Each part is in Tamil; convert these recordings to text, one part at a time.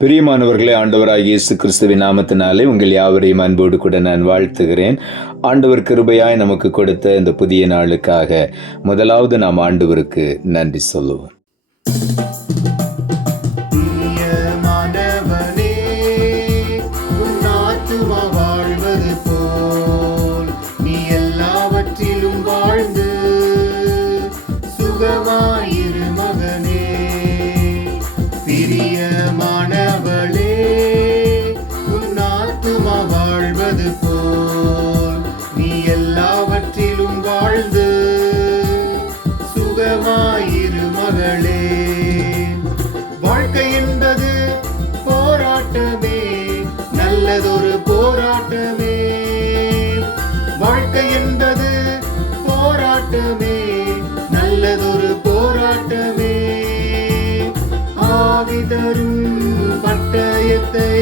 பிரியமானவர்களே, ஆண்டவராகிய இயேசு கிறிஸ்துவின் நாமத்தினாலே உங்கள் யாவரையும் அன்போடு கூட நான் வாழ்த்துகிறேன். ஆண்டவர் கிருபையாய் நமக்கு கொடுத்த இந்த புதிய நாளுக்காக முதலாவது நாம் ஆண்டவருக்கு நன்றி சொல்லுவோம். வாழ்க்கை என்பது போராட்டமே, நல்லதொரு போராட்டமே. வாழ்க்கை என்பது போராட்டமே, நல்லதொரு போராட்டமே. ஆவிதரும் பட்டயத்தை,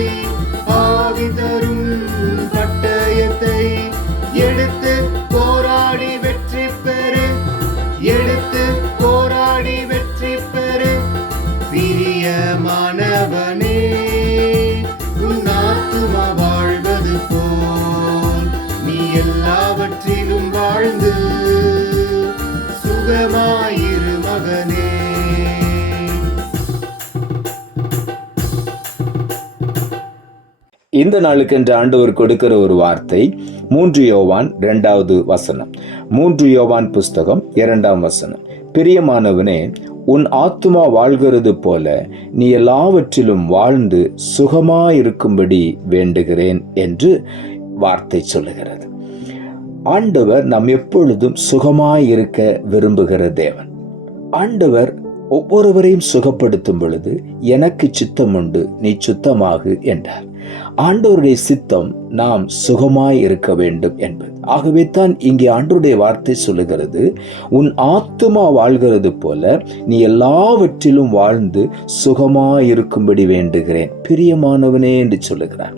ஆவிதரும் பட்டயத்தை எடுத்து போராடி வெற்றி பெறு, எடுத்து போராடி வெற்றி பெறு. பிரியமானவனே, உன் ஆத்துமா வாழ்வது போல் நீ எல்லாவற்றிலும் வாழ்ந்து சுகமாயிரு மகனே. இந்த நாளுக்கென்று ஆண்டவர் கொடுக்கிற ஒரு வார்த்தை 3 யோவான் 2வது வசனம். 3 யோவான் புஸ்தகம் 2ஆம் வசனம். பிரியமானவனே, உன் ஆத்துமா வாழ்கிறது போல நீ எல்லாவற்றிலும் வாழ்ந்து சுகமாயிருக்கும்படி வேண்டுகிறேன் என்று வார்த்தை சொல்லுகிறது. ஆண்டவர் நாம் எப்பொழுதும் சுகமாயிருக்க விரும்புகிற தேவன். ஆண்டவர் ஒவ்வொருவரையும் சுகப்படுத்தும் பொழுது எனக்கு சித்தம் உண்டு, நீ சுத்தமாகு என்றார். ஆண்டவருடைய சித்தம் நாம் சுகமாய் இருக்க வேண்டும் என்பது. ஆகவே தான் இங்கே ஆண்டவருடைய வார்த்தை சொல்லுகிறது, உன் ஆத்துமா வாழ்கிறது போல நீ எல்லாவற்றிலும் வாழ்ந்து சுகமாயிருக்கும்படி வேண்டுகிறேன் பிரியமானவனே என்று சொல்லுகிறார்.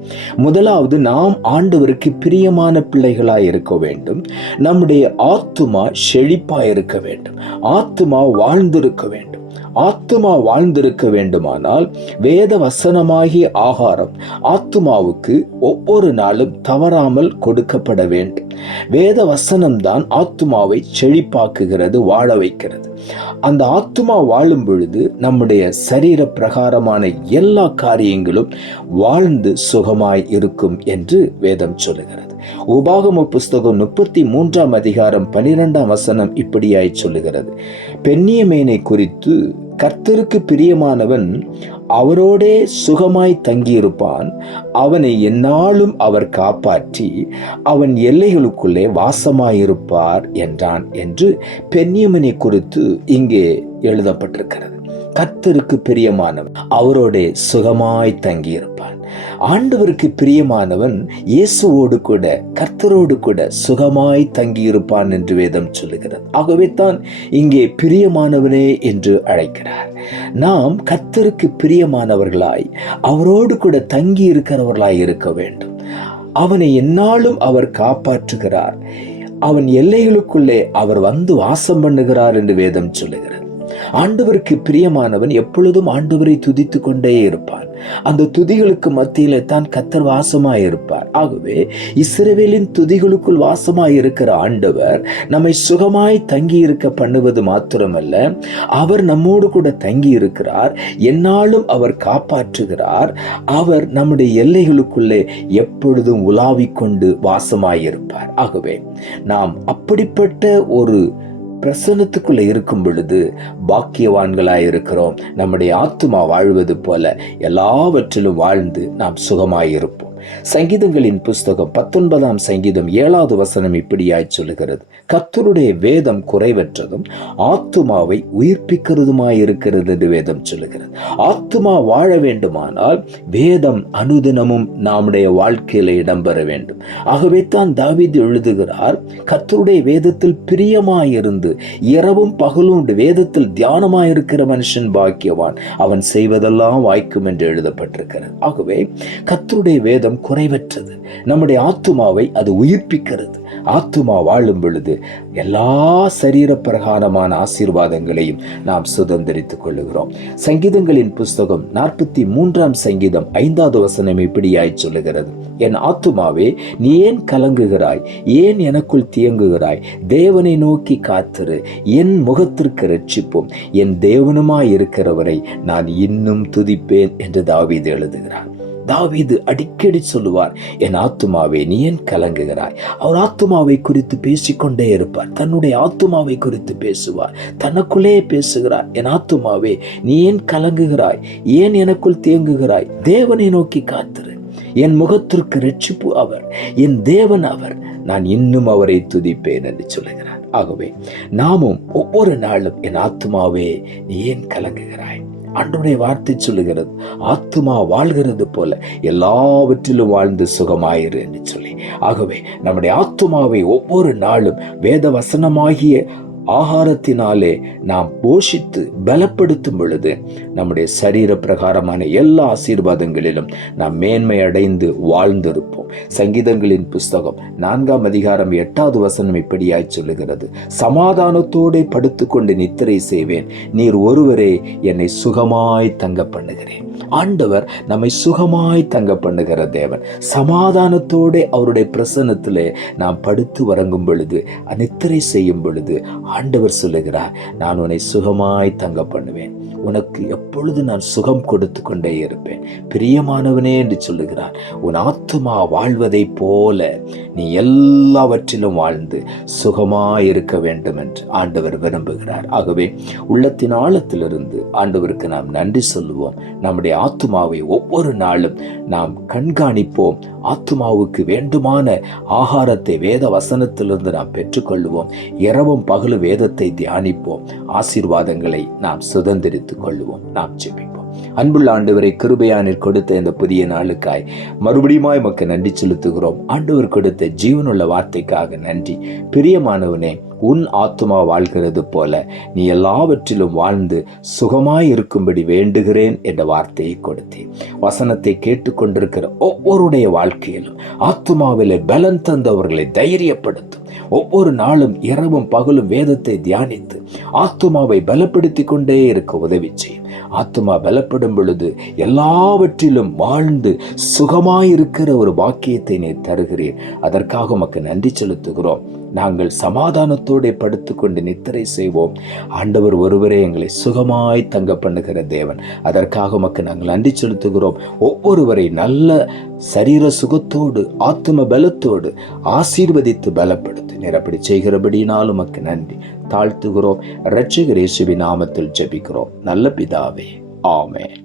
முதலாவது, நாம் ஆண்டவருக்கு பிரியமான பிள்ளைகளாய் இருக்க வேண்டும். நம்முடைய ஆத்துமா செழிப்பாய் இருக்க வேண்டும். ஆத்துமா வாழ்ந்திருக்க வேண்டும். ஆத்துமா வாழ்ந்திருக்க வேண்டுமானால் வேத வசனமாகிய ஆகாரம் ஆத்துமாவுக்கு ஒவ்வொரு நாளும் தவறாமல் கொடுக்கப்பட வேண்டும். வேத வசனம்தான் ஆத்துமாவை செழிப்பாக்குகிறது, வாழ வைக்கிறது. அந்த ஆத்துமா வாழும் பொழுது நம்முடைய சரீர பிரகாரமான எல்லா காரியங்களும் வாழ்ந்து சுகமாய் இருக்கும் என்று வேதம் சொல்லுகிறது. உபாகம புஸ்தகம் 33ஆம் அதிகாரம் 12ஆம் வசனம் இப்படியாய் சொல்லுகிறது, பென்னியமேனை குறித்து கர்த்தருக்கு பிரியமானவன் அவரோடே சுகமாய் தங்கியிருப்பான், அவனை எந்நாளும் அவர் காப்பாற்றி அவன் எல்லைகளுக்குள்ளே வாசமாயிருப்பார் என்றான் என்று பென்னியமேனை குறித்து இங்கே எழுதப்பட்டிருக்கிறது. கர்த்தருக்கு பிரியமானவன் அவரோடே சுகமாய் தங்கியிருப்பான். ஆண்டவருக்கு பிரியமானவன் இயேசுவோடு கூட கர்த்தரோடு கூட சுகமாய் தங்கியிருப்பான் என்று வேதம் சொல்லுகிறது. ஆகவே தான் இங்கே பிரியமானவனே என்று அழைக்கிறார். நாம் கர்த்தருக்கு பிரியமானவர்களாய் அவரோடு கூட தங்கி இருக்கிறவர்களாய் இருக்க வேண்டும். அவனை எந்நாளும் அவர் காப்பாற்றுகிறார், அவன் எல்லைகளுக்குள்ளே அவர் வந்து வாசம் பண்ணுகிறார் என்று வேதம் சொல்லுகிறது. ஆண்டவருக்கு பிரியமானவன் எப்பொழுதும் ஆண்டவரை துதித்து கொண்டே இருப்பான். அந்த துதிகளுக்கு மத்தியிலே தான் கர்த்தர் வாசமாய் இருப்பார். ஆகவே இஸ்ரவேலின் துதிகளுக்குள் வாசமாய் இருக்கிற ஆண்டவர் நம்மை சுகமாய் தங்கி இருக்க பண்ணுவது மாத்திரமல்ல, அவர் நம்மோடு கூட தங்கி இருக்கிறார், எந்நாளும் அவர் காப்பாற்றுகிறார், அவர் நம்முடைய எல்லைகளுக்குள்ளே எப்பொழுதும் உலாவிக்கொண்டு வாசமாய் இருப்பார். ஆகவே நாம் அப்படிப்பட்ட ஒரு பிரசன்னத்துக்குள்ள இருக்கும் பொழுது பாக்கியவான்களாய் இருக்கிறோம். நம்முடைய ஆத்துமா வாழ்வது போல எல்லாவற்றிலும் வாழ்ந்து நாம் சுகமாயிருப்போம். சங்கீதங்களின் புஸ்தகம் 19ஆம் சங்கீதம் 7வது வசனம் இப்படியாய் சொல்லுகிறது, கர்த்தருடைய வேதம் குறைவற்றதும் ஆத்துமாவை உயிர்ப்பிக்கிறதுமாயிருக்கிறது என்று வேதம் சொல்லுகிறது. ஆத்துமா வாழ வேண்டுமானால் வேதம் அனுதினமும் நம்முடைய வாழ்க்கையில இடம்பெற வேண்டும். ஆகவே தான் தாவீது எழுதுகிறார், கர்த்தருடைய வேதத்தில் பிரியமாயிருந்து இரவும் பகலும் வேதத்தில் தியானமாயிருக்கிற மனுஷன் பாக்கியவான், அவன் செய்வதெல்லாம் வாய்க்கும் என்று எழுதப்பட்டிருக்கிறது. ஆகவே கர்த்தருடைய வேதம் சங்கீதம் குறைவற்றது. நம்முடைய ஆத்துமாவை அது உயிர்ப்பிக்கிறது. ஆத்துமா வாழும் பொழுது எல்லா சரீர பிரகாரமான ஆசீர்வாதங்களையும் நாம் சுதந்திரித்துக் கொள்ளுகிறோம். சங்கீதங்களின் புஸ்தகம் 43 சங்கீதம் 5வது வசனம் இப்படியாய் சொல்லுகிறது, என் ஆத்துமாவே நீ ஏன் கலங்குகிறாய், ஏன் எனக்குள் தியங்குகிறாய், தேவனை நோக்கி காத்திரு, என் முகத்திற்கு இரட்சிப்பும், என் தேவனுமாய் இருக்கிறவரை நான் இன்னும் துதிப்பேன் என்று தாவீது எழுதுகிறார். தாவீது அடிக்கடி சொல்லுவார், என் ஆத்துமாவே நீ ஏன் கலங்குகிறாய். அவர் ஆத்துமாவை குறித்து பேசிக்கொண்டே இருப்பார். தன்னுடைய ஆத்துமாவை குறித்து பேசுவார், தனக்குள்ளே பேசுகிறார். என் ஆத்துமாவே நீ ஏன் கலங்குகிறாய், ஏன் எனக்குள் தேங்குகிறாய், தேவனை நோக்கி காத்திரு, என் முகத்திற்கு இரட்சிப்பு அவர், என் தேவன் அவர், நான் இன்னும் அவரை துதிப்பேன் என்று சொல்லுகிறார். ஆகவே நாமும் ஒவ்வொரு நாளும் என் ஆத்துமாவே நீ ஏன் கலங்குகிறாய், ஆண்டவருடைய வார்த்தை சொல்லுகிறது, ஆத்துமா வாழ்கிறது போல எல்லாவற்றிலும் வாழ்ந்து சுகமாயிரு என்று சொல்லி. ஆகவே நம்முடைய ஆத்துமாவை ஒவ்வொரு நாளும் வேத வசனமாகிய ஆகாரத்தினாலே நாம் போஷித்து பலப்படுத்தும் பொழுது நம்முடைய சரீர பிரகாரமான எல்லா ஆசீர்வாதங்களிலும் நாம் மேன்மை அடைந்து வாழ்ந்திருப்போம். சங்கீதங்களின் புஸ்தகம் 4ஆம் அதிகாரம் 8வது வசனம் இப்படியாய் சொல்லுகிறது, சமாதானத்தோடு படுத்துக்கொண்டு நித்திரை செய்வேன், நீர் ஒருவரே என்னை சுகமாய் தங்க பண்ணுகிறேன். ஆண்டவர் நம்மை சுகமாய் தங்க பண்ணுகிற தேவன். சமாதானத்தோடு அவருடைய பிரசன்னத்திலே நாம் படுத்து வரங்கும் பொழுது, நித்திரை செய்யும் பொழுது ஆண்டவர் சொல்லுகிறார், நான் உன்னை சுகமாய் தங்க பண்ணுவேன், உனக்கு எப்பொழுது நான் சுகம் கொடுத்து கொண்டே இருப்பேன். பிரியமானவனே என்று சொல்லுகிறார், உன் ஆத்துமா வாழ்வதை போல நீ எல்லாவற்றிலும் வாழ்ந்து சுகமாய் இருக்க வேண்டும் என்று ஆண்டவர் விரும்புகிறார். ஆகவே உள்ளத்தின் ஆழத்திலிருந்து ஆண்டவருக்கு நாம் நன்றி சொல்லுவோம். நம்முடைய ஆத்துமாவை ஒவ்வொரு நாளும் நாம் கண்காணிப்போம். ஆத்துமாவுக்கு வேண்டுமான ஆகாரத்தை வேத வசனத்திலிருந்து நாம் பெற்றுக்கொள்ளுவோம். இரவும் பகலும் வேதத்தை தியானிப்போம். ஆசீர்வாதங்களை நாம் சுதந்திரித்துக் கொள்ளுவோம். நாம் ஜெபிப்போம். அன்புள்ள ஆண்டவரை, கிருபையானீர் கொடுத்த இந்த புதிய நாளுக்காய் மறுபடியுமாய் உமக்கு நன்றி செலுத்துகிறோம். ஆண்டவர் கொடுத்த ஜீவனுள்ள வார்த்தைக்காக நன்றி. பிரியமானவனே, உன் ஆத்துமா வாழ்கிறது போல நீ எல்லாவற்றிலும் வாழ்ந்து சுகமாய் இருக்கும்படி வேண்டுகிறேன் என்ற வார்த்தையை கொடுத்தேன். வசனத்தை கேட்டுக்கொண்டிருக்கிற ஒவ்வொருடைய வாழ்க்கையிலும் ஆத்துமாவிலே பலன் தந்தவர்களை தைரியப்படுத்தும். ஒவ்வொரு நாளும் இரவும் பகலும் வேதத்தை தியானித்து ஆத்துமாவை பலப்படுத்தி கொண்டே இருக்க உதவி செய்யும். ஆத்துமா பலப்படும் பொழுது எல்லாவற்றிலும் வாழ்ந்து சுகமாயிருக்கிற ஒரு பாக்கியத்தை நீ தருகிறீர். அதற்காக உமக்கு நன்றி செலுத்துகிறோம். நாங்கள் சமாதானத்தோடு படுத்துக்கொண்டு நித்திரை செய்வோம். ஆண்டவர் ஒருவரே எங்களை சுகமாய் தங்க பண்ணுகிற தேவன். அதற்காக உமக்கு நாங்கள் நன்றி செலுத்துகிறோம். ஒவ்வொருவரை நல்ல சரீர சுகத்தோடு ஆத்தும பலத்தோடு ஆசீர்வதித்து பலப்படுத்து நீர். அப்படி செய்கிறபடினாலும் உமக்கு நன்றி தாழ்த்துகிறோம். இரட்சகர் இயேசுவின் நாமத்தில் ஜெபிக்கிறோம் நல்ல பிதாவே, ஆமென்.